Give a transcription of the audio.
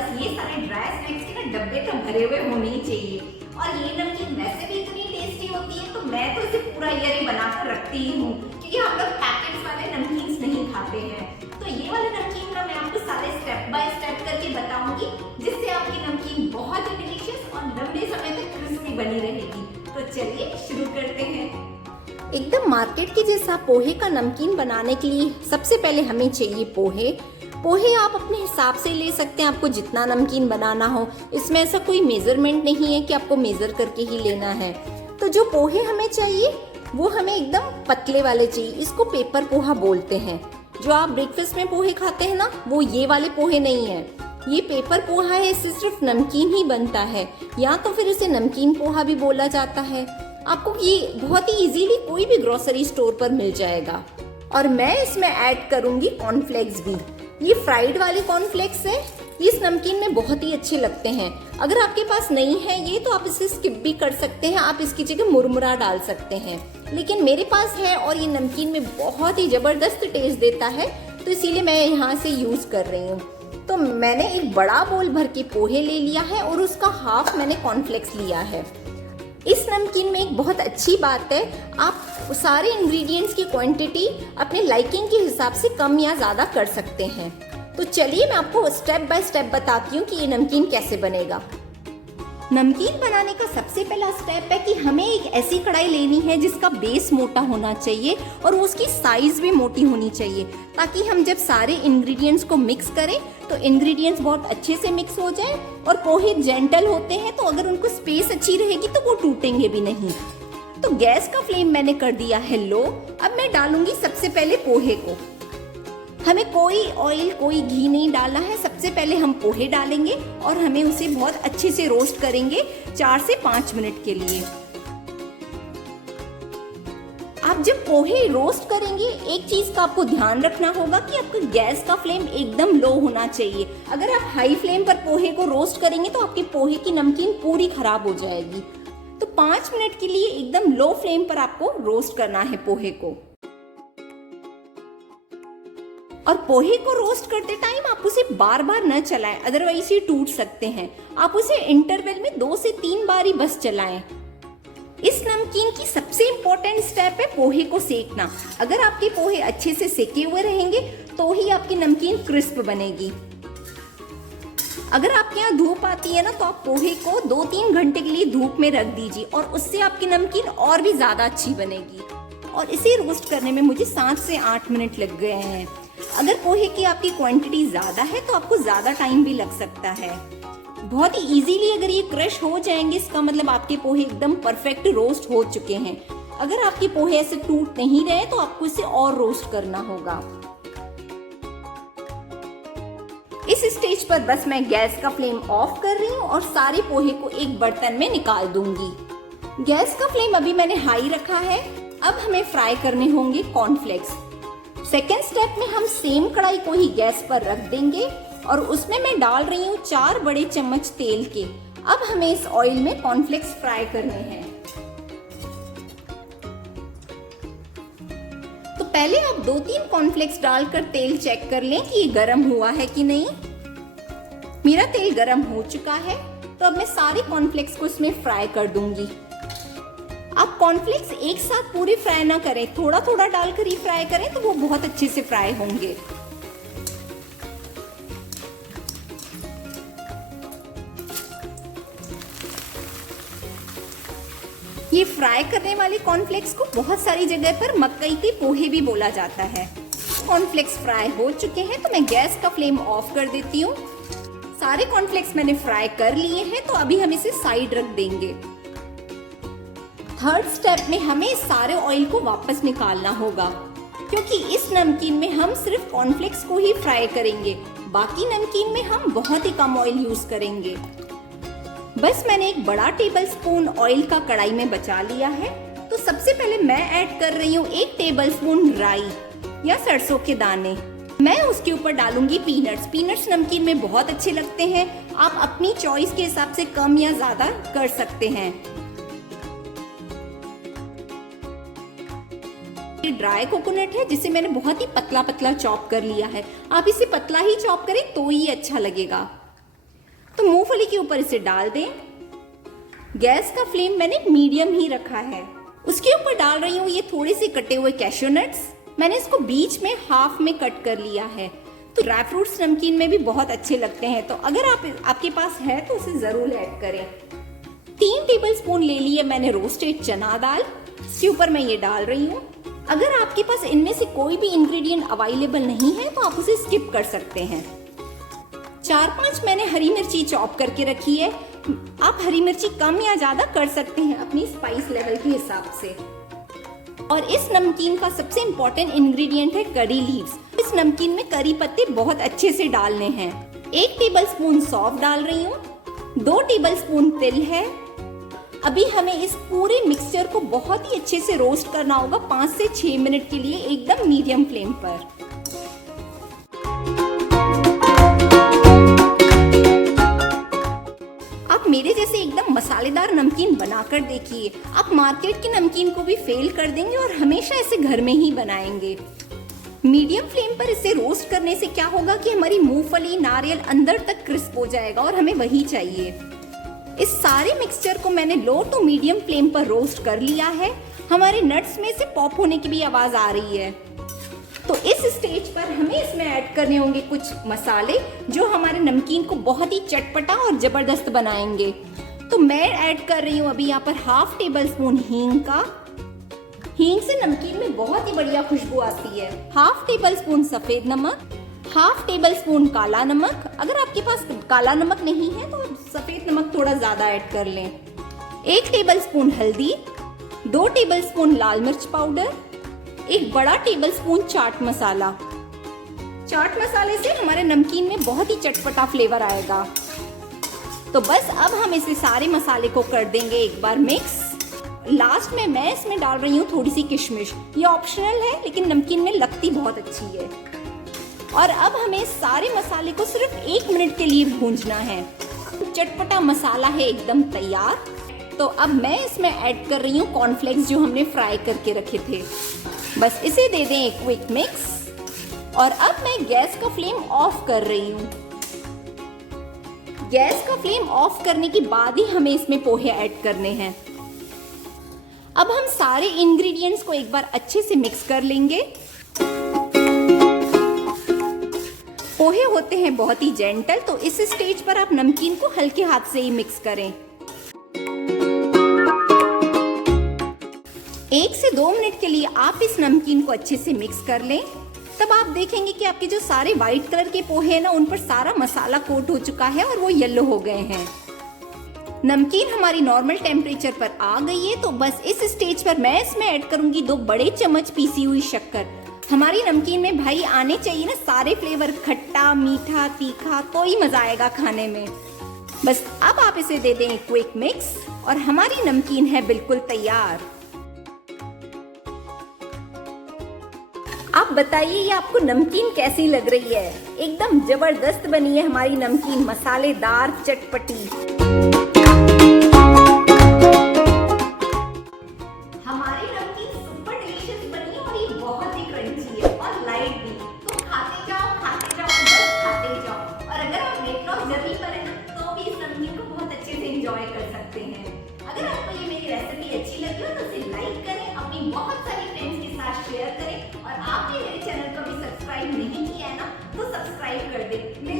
बस ये सारे ड्राई स्नैक्स के ना डब्बे तो भरे हुए होने ही चाहिए। और ये नमकीन वैसे भी इतनी टेस्टी होती है, तो मैं तो इसे पूरा ईयर ही बनाकर रखती ही हूँ, क्योंकि हम लोग पैकेट्स वाले नमकीन नहीं खाते हैं। तो ये वाले नमकीन का मैं आपको सारे स्टेप बाय स्टेप करके बताऊंगी, जिससे आपकी नमकीन बहुत ही डिलीशियस और लंबे समय तक क्रिस्पी बनी रहेगी। तो चलिए शुरू करते हैं। एकदम मार्केट के जैसा पोहे का नमकीन बनाने के लिए सबसे पहले हमें चाहिए पोहे। पोहे आप अपने हिसाब से ले सकते हैं, आपको जितना नमकीन बनाना हो। इसमें ऐसा कोई मेजरमेंट नहीं है कि आपको मेजर करके ही लेना है। तो जो पोहे हमें चाहिए वो हमें एकदम पतले वाले चाहिए। इसको पेपर पोहा बोलते हैं। जो आप ब्रेकफास्ट में पोहे खाते हैं ना, वो ये वाले पोहे नहीं है। ये पेपर पोहा है, इससे सिर्फ नमकीन ही बनता है, या तो फिर इसे नमकीन पोहा भी बोला जाता है। आपको ये बहुत ही इजीली कोई भी ग्रोसरी स्टोर पर मिल जाएगा। और मैं इसमें ऐड करूंगी कॉर्नफ्लेक्स भी। ये फ्राइड वाले कॉर्नफ्लेक्स है, इस नमकीन में बहुत ही अच्छे लगते हैं। अगर आपके पास नहीं है ये तो आप इसे स्किप भी कर सकते हैं, आप इसकी जगह मुरमुरा डाल सकते हैं। लेकिन मेरे पास है और ये नमकीन में बहुत ही जबरदस्त टेस्ट देता है, तो इसीलिए मैं यहाँ से यूज कर रही हूँ। तो मैंने एक बड़ा बोल भर के पोहे ले लिया है और उसका हाफ मैंने कॉर्नफ्लेक्स लिया है। इस नमकीन में एक बहुत अच्छी बात है, आप सारे इंग्रेडिएंट्स की क्वांटिटी अपने लाइकिंग के हिसाब से कम या ज़्यादा कर सकते हैं। तो चलिए मैं आपको स्टेप बाय स्टेप बताती हूँ कि ये नमकीन कैसे बनेगा। नमकीन बनाने का सबसे पहला स्टेप है कि हमें एक ऐसी कढ़ाई लेनी है जिसका बेस मोटा होना चाहिए और उसकी साइज भी मोटी होनी चाहिए, ताकि हम जब सारे इंग्रेडिएंट्स को मिक्स करें तो इंग्रेडिएंट्स बहुत अच्छे से मिक्स हो जाए। और पोहे जेंटल होते हैं, तो अगर उनको स्पेस अच्छी रहेगी तो वो टूटेंगे भी नहीं। तो गैस का फ्लेम मैंने कर दिया है लो। अब मैं डालूंगी सबसे पहले पोहे को। हमें कोई ऑयल कोई घी नहीं डालना है। सबसे पहले हम पोहे डालेंगे और हमें उसे बहुत अच्छे से रोस्ट करेंगे 4 से 5 मिनट के लिए। आप जब पोहे रोस्ट करेंगे, एक चीज का आपको ध्यान रखना होगा कि आपका गैस का फ्लेम एकदम लो होना चाहिए। अगर आप हाई फ्लेम पर पोहे को रोस्ट करेंगे तो आपके पोहे की नमकीन पूरी खराब हो जाएगी। तो 5 मिनट के लिए एकदम लो फ्लेम पर आपको रोस्ट करना है पोहे को। और पोहे को रोस्ट करते टाइम आप उसे बार बार न चलाएं, अदरवाइज ये टूट सकते हैं। आप उसे इंटरवल में 2 से 3 बार ही बस चलाएं। इस नमकीन की सबसे इम्पोर्टेंट स्टेप है पोहे को सेकना। अगर आपके पोहे अच्छे से सेके हुए रहेंगे तो ही आपकी नमकीन क्रिस्प बनेगी। अगर आपके यहाँ धूप आती है ना, तो आप पोहे को 2-3 घंटे के लिए धूप में रख दीजिए और उससे आपकी नमकीन और भी ज्यादा अच्छी बनेगी। और इसे रोस्ट करने में मुझे 7 से 8 मिनट लग गए हैं। अगर पोहे की आपकी क्वांटिटी ज्यादा है तो आपको ज्यादा टाइम भी लग सकता है। बहुत ही इजीली अगर ये क्रश हो जाएंगे, इसका मतलब आपके पोहे एकदम परफेक्ट रोस्ट हो चुके हैं। अगर आपके पोहे ऐसे टूट नहीं रहे तो आपको इसे और रोस्ट करना होगा। इस स्टेज पर बस मैं गैस का फ्लेम ऑफ कर रही हूँ और सारे पोहे को एक बर्तन में निकाल दूंगी। गैस का फ्लेम अभी मैंने हाई रखा है। अब हमें फ्राई करने होंगे कॉर्नफ्लेक्स। सेकेंड स्टेप में हम सेम कढ़ाई को ही गैस पर रख देंगे और उसमें मैं डाल रही हूँ 4 बड़े चम्मच तेल के। अब हमें इस ऑयल में कॉर्नफ्लेक्स फ्राई करने हैं। तो पहले आप 2-3 कॉर्नफ्लेक्स डालकर तेल चेक कर लें कि ये गर्म हुआ है कि नहीं। मेरा तेल गर्म हो चुका है, तो अब मैं सारे कॉर्नफ्लेक्स को इसमें फ्राई कर दूंगी। आप कॉर्नफ्लेक्स एक साथ पूरे फ्राई ना करें, थोड़ा थोड़ा डालकर ही फ्राई करें तो वो बहुत अच्छे से फ्राई होंगे। ये फ्राई करने वाले कॉर्नफ्लेक्स को बहुत सारी जगह पर मकई के पोहे भी बोला जाता है। कॉर्नफ्लेक्स फ्राई हो चुके हैं, तो मैं गैस का फ्लेम ऑफ कर देती हूँ। सारे कॉर्नफ्लेक्स मैंने फ्राई कर लिए हैं, तो अभी हम इसे साइड रख देंगे। थर्ड स्टेप में हमें सारे ऑयल को वापस निकालना होगा, क्योंकि इस नमकीन में हम सिर्फ कॉर्नफ्लेक्स को ही फ्राई करेंगे। बाकी नमकीन में हम बहुत ही कम ऑयल यूज करेंगे। बस मैंने एक बड़ा टेबल स्पून ऑयल का कढ़ाई में बचा लिया है। तो सबसे पहले मैं ऐड कर रही हूँ 1 टेबल स्पून राई या सरसों के दाने। मैं उसके ऊपर डालूंगी पीनट्स। पीनट्स नमकीन में बहुत अच्छे लगते हैं। आप अपनी चॉइस के हिसाब से कम या ज्यादा कर सकते हैं। ड्राई कोकोनट है, जिसे मैंने बहुत ही पतला पतला चॉप कर लिया है। आप इसे पतला ही चॉप करें तो ही अच्छा लगेगा। तो मूंगफली के ऊपर इसे डाल दें। गैस का फ्लेम मैंने मीडियम ही रखा है। उसके ऊपर डाल रही हूँ ये थोड़े से कटे हुए कैश्यू नट्स। मैंने इसको बीच में हाफ में कट कर लिया है। तो ड्राई फ्रूट्स नमकीन में भी बहुत अच्छे लगते हैं, तो अगर आपके पास है तो उसे जरूर ऐड करें। 3 टेबलस्पून ले लिए मैंने रोस्टेड चना दाल, इसके ऊपर मैं ये डाल रही हूँ। अगर आपके पास इनमें से कोई भी इंग्रेडिएंट अवेलेबल नहीं है तो आप उसे स्किप कर सकते हैं। 4-5 मैंने हरी मिर्ची चॉप करके रखी है। आप हरी मिर्ची कम या ज्यादा कर सकते हैं अपनी स्पाइस लेवल के हिसाब से। और इस नमकीन का सबसे इम्पोर्टेंट इंग्रेडिएंट है करी लीव्स। इस नमकीन में करी पत्ते बहुत अच्छे से डालने हैं। 1 टेबलस्पून सौंफ डाल रही हूँ, 2 टेबलस्पून तिल है। अभी हमें इस पूरे मिक्सचर को बहुत ही अच्छे से रोस्ट करना होगा 5 से 6 मिनट के लिए, एकदम मीडियम फ्लेम पर। आप मेरे जैसे एकदम मसालेदार नमकीन बनाकर देखिए। आप मार्केट के नमकीन को भी फेल कर देंगे और हमेशा इसे घर में ही बनाएंगे। मीडियम फ्लेम पर इसे रोस्ट करने से क्या होगा कि हमारी मूंगफली, नारियल अंदर तक क्रिस्प हो जाएगा और हमें वही चाहिए। इस सारे मिक्सचर को मैंने लो टू मीडियम फ्लेम पर रोस्ट कर लिया है। हमारे नट्स में से पॉप होने की भी आवाज आ रही है। तो इस स्टेज पर हमें इसमें ऐड करने होंगे कुछ मसाले जो हमारे नमकीन को बहुत ही चटपटा और जबरदस्त बनाएंगे। तो मैं ऐड कर रही हूँ अभी यहाँ पर हाफ टेबलस्पून हींग का। हींग से नमकीन में बहुत ही बढ़िया खुशबू आती है। हाफ टेबलस्पून सफेद नमक, हाफ टेबलस्पून काला नमक। अगर आपके पास काला नमक नहीं है तो सफेद नमक थोड़ा ज्यादा ऐड कर लें। 1 टेबलस्पून हल्दी, 2 टेबलस्पून लाल मिर्च पाउडर, 1 बड़ा टेबलस्पून चाट मसाला। चाट मसाले से हमारे नमकीन में बहुत ही चटपटा फ्लेवर आएगा। तो बस अब हम इसे सारे मसाले को कर देंगे एक बार मिक्स। लास्ट में मैं इसमें डाल रही हूँ थोड़ी सी किशमिश। ये ऑप्शनल है लेकिन नमकीन में लगती बहुत अच्छी है। और अब हमें सारे मसाले को सिर्फ 1 मिनट के लिए भूंजना है। चटपटा मसाला है एकदम तैयार। तो अब मैं इसमें ऐड कर रही हूँ कॉर्नफ्लेक्स जो हमने फ्राई करके रखे थे। बस इसे दे दें एक क्विक मिक्स। और अब मैं गैस का फ्लेम ऑफ कर रही हूँ। गैस का फ्लेम ऑफ करने के बाद ही हमें इसमें पोहे ऐड करने हैं। अब हम सारे इंग्रेडिएंट्स को एक बार अच्छे से मिक्स कर लेंगे। पोहे होते हैं बहुत ही जेंटल, तो इस स्टेज पर आप नमकीन को हल्के हाथ से ही मिक्स करें। 1 से 2 मिनट के लिए आप इस नमकीन को अच्छे से मिक्स कर लें। तब आप देखेंगे कि आपके जो सारे व्हाइट कलर के पोहे हैं ना, उन पर सारा मसाला कोट हो चुका है और वो येलो हो गए हैं। नमकीन हमारी नॉर्मल टेम्परेचर पर आ गई है। तो बस इस स्टेज पर मैं इसमें ऐड करूंगी 2 बड़े चम्मच पीसी हुई शक्कर। हमारी नमकीन में भाई आने चाहिए ना सारे फ्लेवर, खट्टा, मीठा, तीखा, तो ही मजा आएगा खाने में। बस अब आप इसे दे दें क्विक मिक्स और हमारी नमकीन है बिल्कुल तैयार। आप बताइए ये आपको नमकीन कैसी लग रही है? एकदम जबरदस्त बनी है हमारी नमकीन, मसालेदार, चटपटी। हमारी नमकीन सुपर डिलीशियस बनी और ये बहुत ही क्रंची है और लाइट भी। तो खाते जाओ, बस खाते जाओ। और अगर आप वेट लॉस जर्नी पर हैं तो भी इस नमकीन को बहुत अच्छे से एंजॉय कर सकते हैं। अगर आपको ये मेरी रेसिपी अच्छी लगी हो तो इसे लाइक करें, अपनी बहुत सारी फ्रेंड्स के साथ शेयर करें और आपने मेरे चैनल को भी सब्सक्राइब नहीं किया है ना तो सब्सक्राइब कर दें।